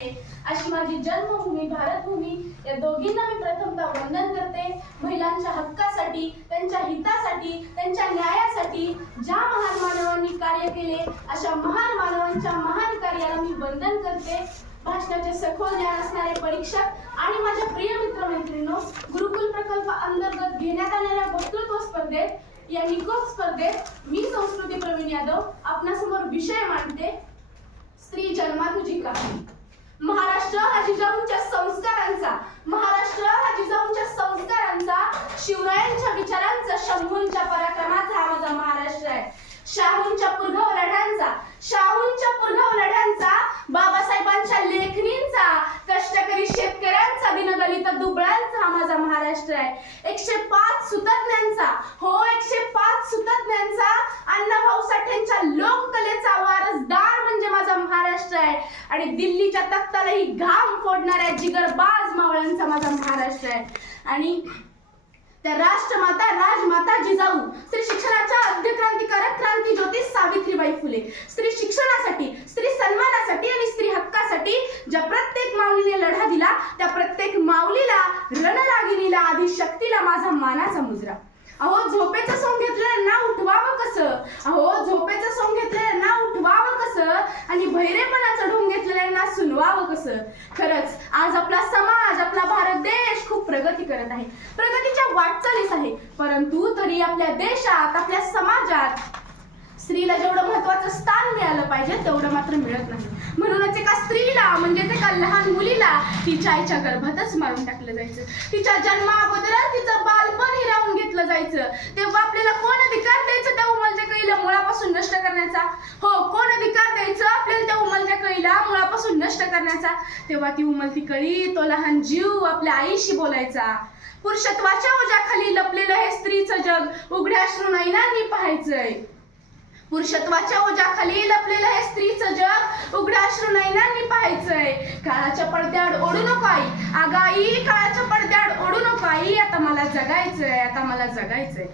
अशी माझी जन्मभूमी भारतभूमी या दोघींना मी प्रथमतः वंदन करते। महिलांच्या हक्कासाठी, त्यांच्या हितासाठी, त्यांच्या न्यायासाठी ज्या महान मानवांनी कार्य केले अशा महान मानवांच्या महान कार्याला मी वंदन करते। भाषणाचे सखोल ज्ञान असणारे परीक्षक आणि माझ्या प्रिय मित्रमैत्रिणींनो, गुरुकुल प्रकल्प अंतर्गत घेण्यात आलेल्या वक्तृत्व स्पर्धेत या निकोप स्पर्धेत मी संस्कृती प्रवीण यादव आपणासमोर विषय मांडते। स्त्री जन्मा तुझी कहाणी। महाराष्ट्र हा जिजाऊंच्या संस्कारांचा, महाराष्ट्र हा जिजाऊंच्या संस्कारांचा, शिवरायांच्या विचारांचा, शंभूंच्या पराक्रमाचा हा माझा महाराष्ट्र आहे। शाहूंच्या पुरगाव लढ्यांचा, शाहूंच्या पुरगाव लढ्यांचा, बाबासाहेबांच्या लेखणींचा, कष्टकरी शेतकऱ्यांचा, दीनदलित दुबळ्यांचा हा माझा महाराष्ट्र आहे। 105 सुतज्ञांचा, हो 105 सुतज्ञांचा, अण्णाभाऊ साठेंच्या लोककलेचा वारसदार म्हणजे माझा महाराष्ट्र आहे। आणि दिल्लीच्या तख्तालाही घाम फोडणाऱ्या जिगरबाज मावळ्यांचा माझा महाराष्ट्र आहे। आणि त्या राष्ट्रमाता राजमाता जिजाऊ, स्त्री शिक्षणाच्या आद्यक्रांतिकारक क्रांती ज्योती सावित्रीबाई फुले, स्त्री शिक्षणासाठी, स्त्री सन्मानासाठी आणि स्त्री हक्कासाठी ज्या प्रत्येक माऊलीने लढा दिला, त्या प्रत्येक माऊलीला, रणरागिणीला, आदिशक्तीला माझा मानाचा मुजरा। अहो झोपेचं सोंग घेतलेलं ना उठवावं कसं, अहो झोपेचं सोंग घेतलेलं ना उठवावं कसं, आणि बहिरेपणाचं ढोंग घेतलेल्यांना सुनवावं कसं। खरंच आज आपला समाज, आपला भारत देश खूप प्रगती करत आहे, प्रगतीच्या वाटचालीस आहे, परंतु तरी आपल्या देशात, आपल्या समाजात स्त्रीला जेवढं महत्वाचं स्थान मिळालं पाहिजे तेवढं मात्र मिळत नाही। म्हणूनच एका स्त्रीला म्हणजेच एका लहान मुलीला तिच्या आईच्या गर्भातच मारून टाकलं जायचं, तिच्या जन्माअगोदरच तिचं बालपण हिरावून घेतलं जायचं। तेव्हा आपल्याला कोण अधिकार द्यायचं त्या उमलत्या कळीला मुळापासून नष्ट करण्याचा? हो, कोण अधिकार द्यायचं आपल्याला त्या उमलत्या कळीला मुळापासून नष्ट करण्याचा? तेव्हा ती उमलती कळी, तो लहान जीव आपल्या आईशी बोलायचा। पुरुषत्वाच्या ओझ्याखाली लपलेलं हे स्त्रीचं जग उघड्या अश्रू नयनांनी पाहायचंय। पुरुषत्वाच्या ओझ्याखाली लपलेलं हे स्त्रीचं जग उघड्या अश्रू नयनांनी पाहायचंय। काळाच्या पडद्याआड ओढू नको आई, अगं आई काळाच्या पडद्याआड ओढू नको आई, आता मला जगायचंय, आता मला जगायचंय।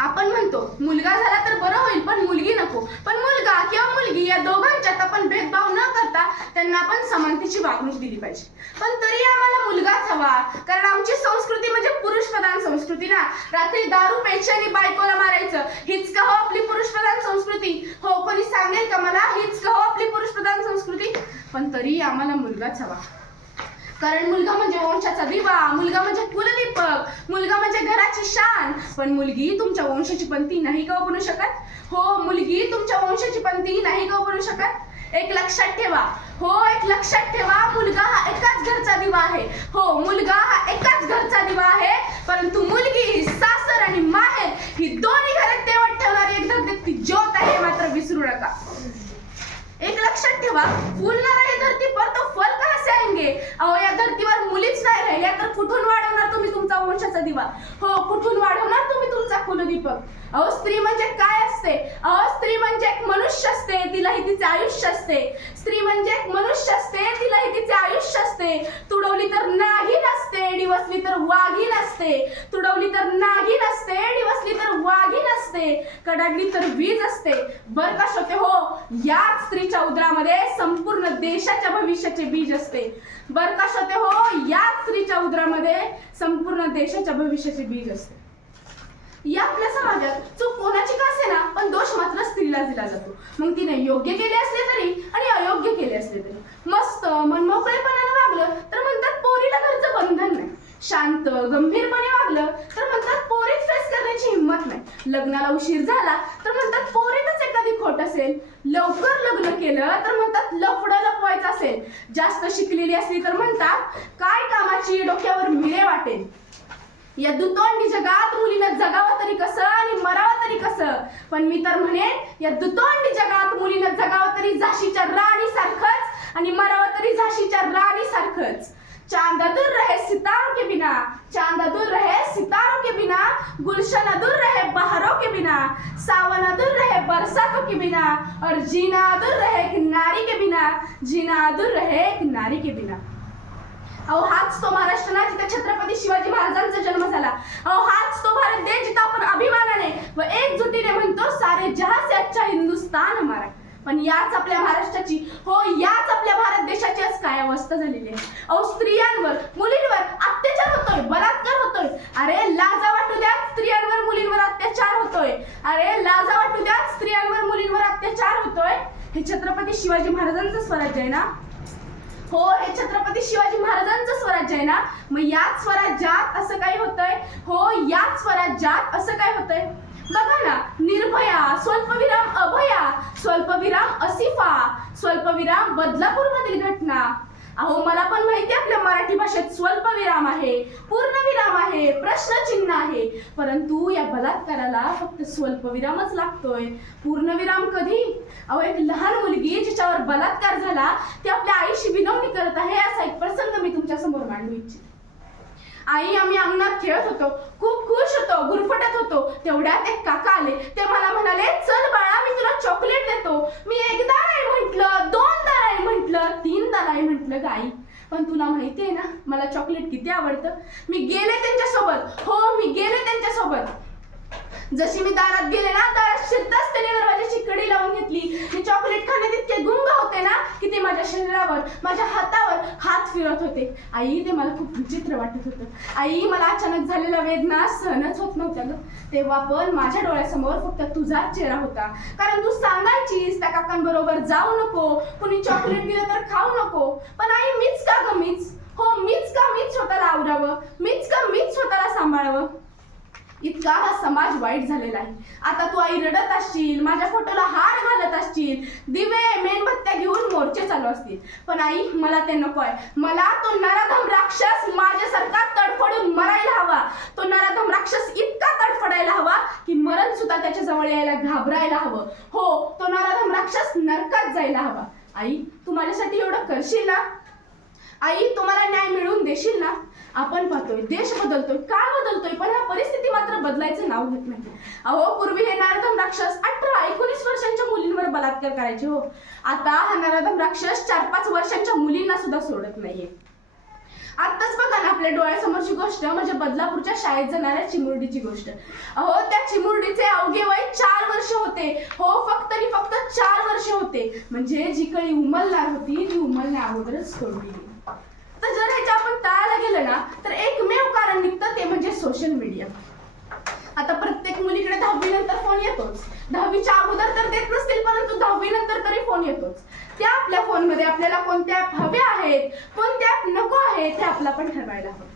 आपण म्हणतो मुलगा झाला तर बरं होईल पण मुलगी नको, पण मुलगा किंवा मुलगी या दोघांच्यात आपण भेदभाव न करता त्यांना आपण समानतेची वागणूक दिली पाहिजे। पण तरी आम्हाला मुलगाच हवा, कारण आमची संस्कृती म्हणजे पुरुष प्रधान संस्कृती ना। रात्री दारू प्यायची आणि बायकोला मारायचं, हीच का हो आपली पुरुष प्रधान संस्कृती? हो, कोणी सांगेल का मला हीच का हो आपली पुरुष प्रधान संस्कृती? पण तरी आम्हाला मुलगाच हवा, कारण मुलगा म्हणजे वंशाचा दिवा, मुलगा म्हणजे कुलदीपक, मुलगा म्हणजे घराची शान। पण मुलगी तुमच्या वंशाची पंथी नाही का बनू शकत? हो, मुलगी तुमच्या वंशाची पंथी नाही का बनू शकत? एक लक्षात ठेवा, हो एक लक्षात ठेवा, मुलगा हा एकाच घरचा दिवा आहे। हो, मुलगा हा एकाच घरचा दिवा आहे, परंतु मुलगी ही सासर आणि माहेर ही दोन्ही घरात तेवत ठेवणारी एक धगधगती ज्योत आहे, मात्र विसरू नका। एक लक्षात ठेवा, फूल ना रहे धरती पर तो फल कहां से आएंगे? अहो या धरतीवर मुलीच नाही राहिल्या तर कुठून वाढवणार तुम्ही तुमचा वंशाचा दिवा? हो, कुठून वाढवणार तुम्ही तुमचा कुलदीपक? अहो स्त्री म्हणजे काय असते? अहो स्त्री म्हणजे एक मनुष्य असते, तिलाही तिचे आयुष्य असते। स्त्री म्हणजे एक मनुष्य असते, तिलाही तिचे आयुष्य असते। तुडवली तर नागिन असते, डिवसली तर वाघीण असते। तुडवली तर नागिन असते, डिवसली तर वाघीण असते, कडाडली तर वीज असते। बर का श्रोते हो, याच स्त्रीच्या उदरामध्ये संपूर्ण देशाच्या भविष्याचे बीज असते। बर का श्रोते हो, याच स्त्रीच्या उदरामध्ये संपूर्ण देशाच्या भविष्याचे बीज असते। या आपल्या समाजात चूक कोणाची का असेना, पण दोष मात्र स्त्रीला दिला जातो। मग तिने योग्य केले असले तरी आणि अयोग्य केले असले तरी। मस्त मनमोकळेपणाने वागलं तर म्हणतात पोरीला घरचं बंधन नाही, शांत गंभीरपणे वागलं तर म्हणतात पोरीत फेस करण्याची हिंमत नाही। लग्नाला उशीर झाला तर म्हणतात पोरीतच एखादी खोट असेल, लवकर लग्न केलं तर म्हणतात लफडं लपवायचं असेल, जास्त शिकलेली असली तर म्हणतात काय कामाची, डोक्यावर मिळे वाटेल। या दुतोंडी जगात मुलीनं जगावं तरी कसं आणि मरावं तरी कसं? पण मी तर म्हणेन या दुतोंडी जगात मुलीनं जगावं तरी झाशीच्या राणी सारखंच आणि मरावं तरी झाशीच्या राणी सारखंच। चांद दूर रहे सितारों के बिना, चांद दूर रहे सितारों के बिना, गुलशन दूर रहे बहारों के बिना, सावन दूर रहे बरसातों के बिना, और जीना दूर रहे एक नारी के बिना, जीना दूर रहे एक नारी के बिना। अहो हाच तो महाराष्ट्र ना जिथे छत्रपती शिवाजी महाराजांचा जन्म झाला। अहो हाच तो भारत देश जिथे आपण अभिमानाने व एकजुटीने म्हणतो सारे जहां से अच्छा हिंदुस्तान हमारा। पण याच आपल्या महाराष्ट्राची, हो याच आपल्या भारत देशाची अवस्था झालेली आहे. अहो, स्त्रियांवर मुलींवर अत्याचार होतोय, बलात्कार होतोय. अरे लाजा वाटू द्या, स्त्रियांवर मुलींवर अत्याचार होतोय. अरे लाजा वाटू द्या, स्त्रियांवर मुलींवर अत्याचार होतोय. हे छत्रपती शिवाजी महाराजांचं स्वराज्य आहे ना? हो, हे छत्रपती शिवाजी महाराजांचं स्वराज्य आहे ना? मग याच स्वराज्यात असं काही होतंय? हो, याच स्वराज्यात असं काय होतंय? बघा ना, निर्भया, स्वल्पविराम अभया, स्वल्पविराम असिफा, स्वल्पविराम बदलापूरमधील घटना. अहो, मला पण माहिती आपल्या मराठी भाषेत स्वल्पविराम आहे, पूर्णविराम आहे, प्रश्नचिन्ह आहे, परंतु या बलात्काराला फक्त स्वल्पविरामच लागतोय. पूर्णविराम कधी? अहो, एक लहान मुलगी जिच्यावर बलात्कार झाला ती आपल्या आईशी विनवणी करत आहे, असा एक प्रसंग मी तुमच्या समोर मांडू इच्छिते. आई, आम्ही अंगणात खेळत होतो, खूप खुश होतो, गुरफटत होतो. तेवढ्यात एक काका आले. ते मला म्हणाले, चल बाळा, मी तुला चॉकलेट देतो. मी एकदा नाही म्हटलं, दोनदा नाही म्हटलं, तीनदा नाही म्हटलं गाई, पण तुला माहिती आहे ना मला चॉकलेट किती आवडतं. मी गेले त्यांच्यासोबत. हो, मी गेले त्यांच्यासोबत. जशी मी दारात गेले ना, दारात शिरताच त्याने दरवाजाची कडी लावून घेतली. मी चॉकलेट खाण्यात इतके गुंग होते ना की ते माझ्या शरीरावर, माझ्या हातावर हात फिरत होते. आई, ते मला खूप विचित्र वाटत होतं. आई, मला अचानक झालेला वेदना सहनच होत नव्हत्या ग. तेव्हा पण माझ्या डोळ्यासमोर फक्त तुझाच चेहरा होता. कारण तू सांगायचीस त्या काकांबरोबर जाऊ नको, कुणी चॉकलेट दिलं तर खाऊ नको. पण आई, मीच का ग मीच? हो, मीच का मीच स्वतःला आवरावं? मीच का मीच स्वतःला सांभाळावं? इतका हा समाज वाईट झालेला आहे. आता तू आई रडत असशील, माझ्या फोटोला हार घालत असशील, दिवे मेणबत्त्या घेऊन मोर्चे चालू असतील, पण आई, मला ते नकोय. मला तो नराधम राक्षस माझ्यासारखा तडफडून मरायला हवा. तो नराधम राक्षस इतका तडफडायला हवा की मरण सुद्धा त्याच्या जवळ यायला घाबरायला हवं. हो, तो नराधम राक्षस नरकात जायला हवा. आई, तू माझ्यासाठी एवढं करशील ना? आई, तुम्हाला न्याय मिळवून देशील ना? आपण पाहतोय देश बदलतोय, काळ बदलतोय, पण ह्या परिस्थिती मात्र बदलायचं नाव घेत नाही. अहो, पूर्वी हे नराधम राक्षस 18-19 वर्षांच्या मुलींवर बलात्कार करायचे. हो, आता हा नराधम राक्षस 4-5 वर्षांच्या मुलींना सुद्धा सोडत नाहीये. आत्ताच बघा ना, आपल्या डोळ्यासमोरची गोष्ट म्हणजे बदलापूरच्या शाळेत जाणाऱ्या चिमुरडीची गोष्ट. अहो, त्या चिमुरडीचे अवघे वय 4 वर्ष होते. हो, फक्त 4 वर्ष होते. म्हणजे जी कळी उमलणार होती ती उमलण्या अगोदरच सोडली. तर जर ह्याच्या आपण टाळायला गेलं ना, तर एकमेव कारण निघतं, ते म्हणजे सोशल मीडिया. आता प्रत्येक मुलीकडे 10वी नंतर फोन येतोच. 10वीच्या अगोदर तर देत नसतील, परंतु 10वी नंतर तरी फोन येतोच. त्या आपल्या फोनमध्ये आपल्याला कोणत्या ॲप हवे आहेत, कोणत्या ॲप नको आहेत, हे आपला पण ठरवायला हवं.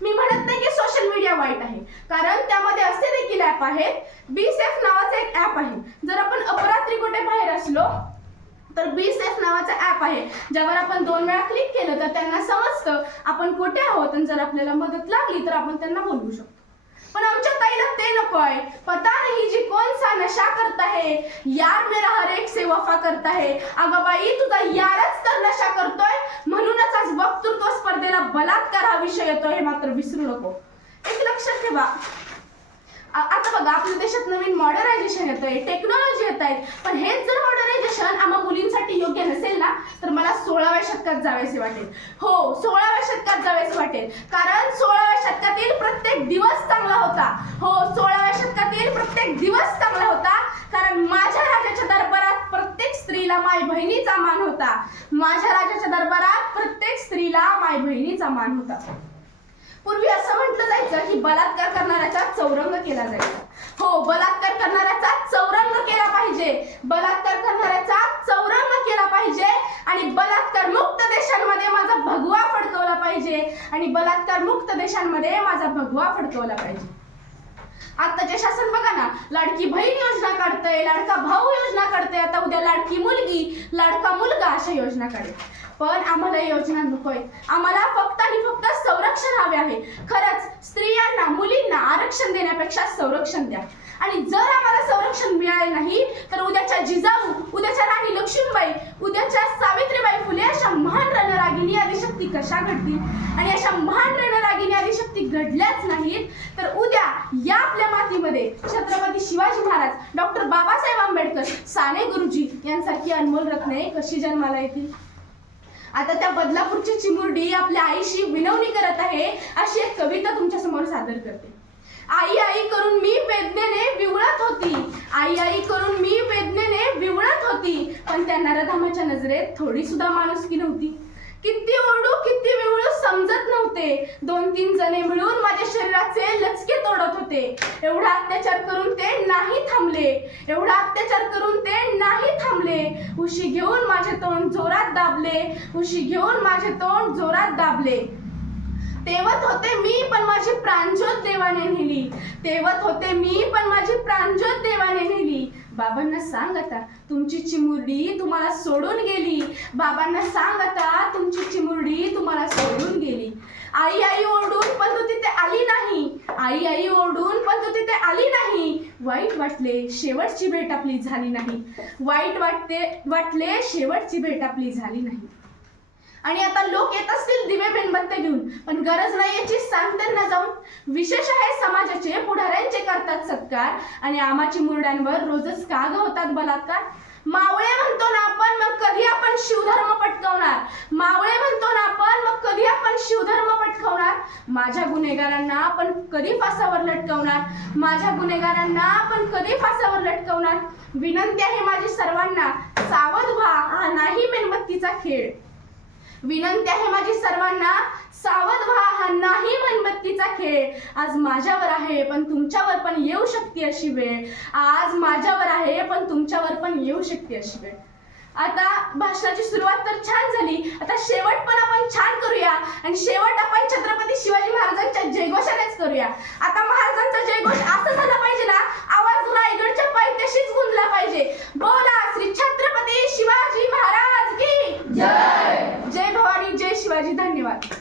मी म्हणत नाही की सोशल मीडिया वाईट आहे, कारण त्यामध्ये असे देखील ॲप आहेत. बी सेफ नावाचं एक ॲप आहे. जर आपण अपरात्री कुठे बाहेर असलो तर बी सेफ नावाचा ॲप आहे, ज्यावर आपण 2 वेळा क्लिक केलं तर त्यांना समजतं आपण कुठे आहोत, आणि जर आपल्याला मदत लागली तर आपण त्यांना बोलवू शकतो. पण आमच्या ताईला ते नकोय. पता नहीं जी कौन सा नशा करता है, यार मेरा हर एक से वफा करता है. अगं बाई, तुझा यारच तर नशा करतोय, म्हणूनच आज वक्तृत्व स्पर्धेला बलात्कार हा विषय येतोय, हे मात्र विसरू नको. एक लक्षात ठेवा. आता बघा, आपल्या देशात नवीन मॉडर्नायझेशन येतंय, टेक्नॉलॉजी येत आहेत, पण हेच जर मॉडर्नायझेशन आम्हा मुलींसाठी योग्य नसेल ना, तर मला 16व्या शतकात जावेसे वाटेल. हो, 16व्या शतकात जावेसे वाटेल, कारण 16व्या शतकातील प्रत्येक दिवस चांगला होता. हो, 16व्या शतकातील प्रत्येक दिवस चांगला होता, कारण माझ्या राजाच्या दरबारात प्रत्येक स्त्रीला माय बहिणीचा मान होता. माझ्या राजाच्या दरबारात प्रत्येक स्त्रीला माय बहिणीचा मान होता. पूर्वी असं म्हटलं जायचं की बलात्कार करणाऱ्याचा चौरंग केला जायचा. हो, बलात्कार करणाऱ्याचा चौरंग केला पाहिजे, बलात्कार करणाऱ्याचा चौरंग केला पाहिजे, आणि बलात्कार मुक्त देशांमध्ये माझा भगवा फडकवला पाहिजे, आणि बलात्कार मुक्त देशांमध्ये माझा भगवा फडकवला पाहिजे. आताचे शासन बघा ना, लाडकी बहीण योजना काढतंय, लाडका भाऊ योजना काढतंय, आता उद्या लाडकी मुलगी, लाडका मुलगा अशा योजना काढेल. पण आम्हाला योजना नकोय. आम्हाला फक्त आणि फक्त संरक्षण हवे आहे. खरंच स्त्रियांना, मुलींना आरक्षण देण्यापेक्षा संरक्षण द्या. आणि जर आम्हाला संरक्षण मिळाले नाही तर उद्याच्या जिजाऊ, उद्याच्या राणी लक्ष्मीबाई, उद्याच्या सावित्रीबाई फुले अशा महान रणरागिणी आदिशक्ती कशा घडतील? आणि अशा महान रणरागिणी आदिशक्ती घडल्याच नाहीत तर उद्या या आपल्या मातीमध्ये छत्रपती शिवाजी महाराज, डॉक्टर बाबासाहेब आंबेडकर, साने गुरुजी यांसारखी अनमोल रत्ने कशी जन्माला येतील? आता त्या बदलापूरची चिमुरडी आपल्या आईशी विनवणी करत आहे, अशी एक कविता तुमच्या समोर सादर करते. आई आई करून मी वेदनेने विवळत होती, आई आई करून मी वेदनेने विवळत होती, पण त्या नराधमाच्या नजरेत थोडी सुद्धा माणुसकी नव्हती. किती ओरडू किती वेळू समजत नव्हते. 2-3 जणे मिळून माझ्या शरीराचे लचके तोडत होते. एवढा अत्याचार करून ते नाही थांबले. एवढा अत्याचार करून ते नाही थांबले. उशी घेऊन माझे तोंड जोरात दाबले. उशी घेऊन माझे तोंड जोरात दाबले. तेवत होते मी पण माझी प्राणज्योत देवाने नेली. तेवत होते मी पण माझी प्राणज्योत देवाने नेली. बाबांना सांग आता तुमची चिमुरडी तुम्हाला सोडून गेली. बाबांना सांग आता तुमची चिमुरडी तुम्हाला सोडून गेली. आई आई ओरडून पण तू तिथे आली नाही. आई आई ओरडून पण तू तिथे आली नाही. वाईट वाटले शेवटची भेट आपली झाली नाही. वाईट वाटले शेवटची भेट आपली झाली नाही. आणि आता लोक येत असतील दिवे मेणबत्त्या घेऊन, पण गरज नाही याची सांग त्यांना जाऊन. विशेष आहे समाजाचे पुढाऱ्यांचे करतात सत्कार, आणि आमाची मुरड्यांवर रोजच का ग होतात बलात्कार. मावळे म्हणतो ना आपण, मग कधी आपण शिवधर्म पटकावणार. मावळे म्हणतो ना आपण, मग कधी आपण शिवधर्म पटकावणार. माझ्या गुन्हेगारांना आपण कधी फासावर लटकवणार. माझ्या गुन्हेगारांना आपण कधी फासावर लटकवणार. विनंती आहे माझी सर्वांना, सावध व्हा, हा नाही मेणबत्तीचा खेळ. विनंती आहे माझी सर्वांना, सावध व्हा, हा नाही मेणबत्तीचा खेळ. आज माझ्यावर आहे पण तुमच्यावर पण येऊ शकते अशी वेळ. आज माझ्यावर आहे पण तुमच्यावर पण येऊ शकते अशी वेळ. आता भाषणाची सुरुवात तर छान झाली, आता शेवट पण आपण छान करूया. आणि शेवट आपण छत्रपती शिवाजी महाराजांच्या जयघोषानेच करूया. आता महाराजांचा जयघोष